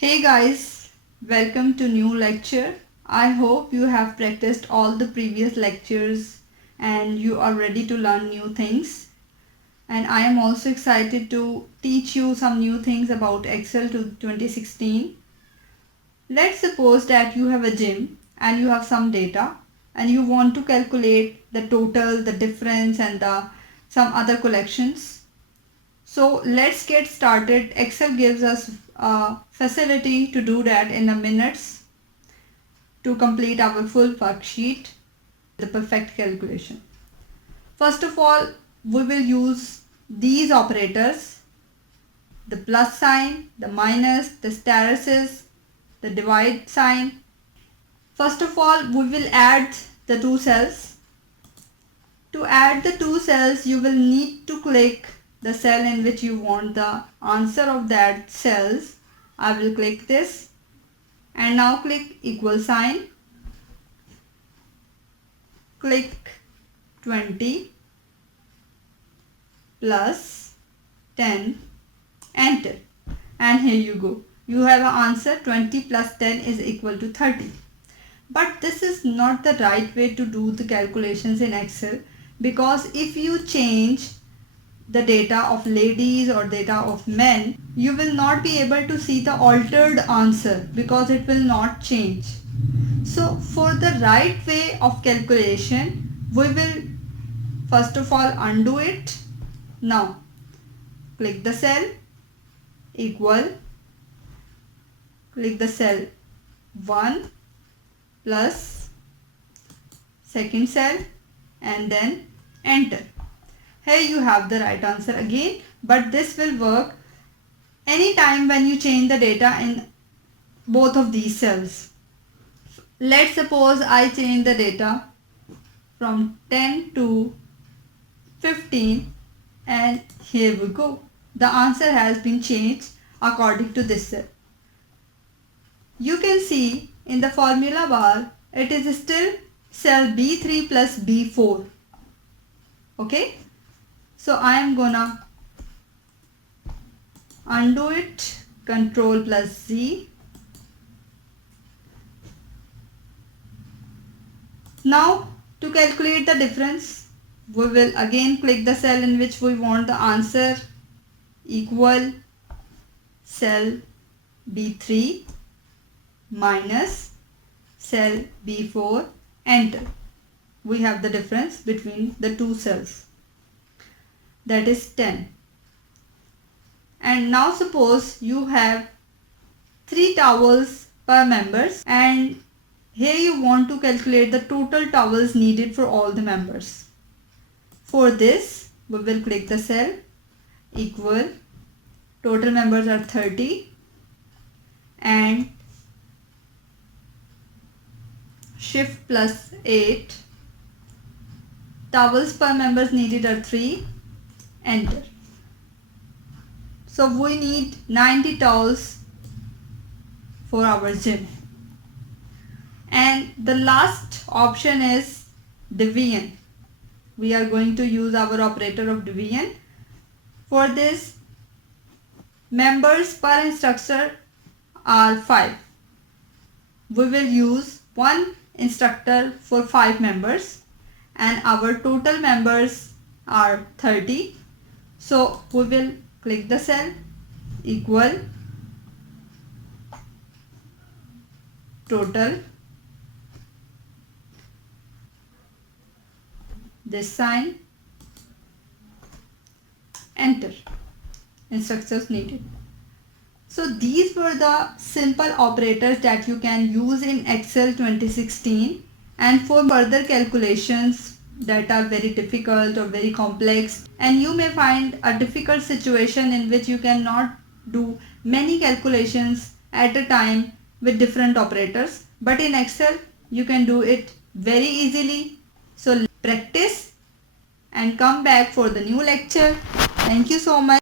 Hey guys, welcome to new lecture. I hope you have practiced all the previous lectures and you are ready to learn new things. And I am also excited to teach you some new things about Excel to 2016. Let's suppose that you have a gym and you have some data and you want to calculate the total, the difference and some other collections. So let's get started. Excel gives us a facility to do that in a minutes to complete our full worksheet, the perfect calculation. First of all, we will use these operators, the plus sign, the minus, the asterisk, the divide sign. First of all, we will add the two cells. To add the two cells, you will need to click the cell in which you want the answer of that cells. I will click this and now click equal sign. Click 20 plus 10, enter, and here you go. You have an answer 20 plus 10 is equal to 30. But this is not the right way to do the calculations in Excel, because if you change the data of ladies or data of men, you will not be able to see the altered answer because it will not change. So for the right way of calculation, we will first of all undo it. Now click the cell, equal, click the cell 1 plus second cell and then enter. Here you have the right answer again, but this will work anytime when you change the data in both of these cells. Let's suppose I change the data from 10 to 15 and here we go. The answer has been changed according to this cell. You can see in the formula bar it is still cell B3 plus B4. Okay. So I am gonna undo it, Control plus Z. Now to calculate the difference, we will again click the cell in which we want the answer, equal cell B3 minus cell B4, enter. We have the difference between the two cells, that is 10. And now suppose you have 3 towels per members and here you want to calculate the total towels needed for all the members. For this, we will click the cell, equal, total members are 30 and shift plus 8, towels per members needed are 3, enter. So we need 90 towels for our gym. And the last option is division. We are going to use our operator of division. For this, members per instructor are 5. We will use one instructor for 5 members and our total members are 30. So we will click the cell, equal, total, this sign, enter, instructors needed. So these were the simple operators that you can use in Excel 2016, and for further calculations that are very difficult or very complex and you may find a difficult situation in which you cannot do many calculations at a time with different operators, but in Excel you can do it very easily. So practice and come back for the new lecture. Thank you so much.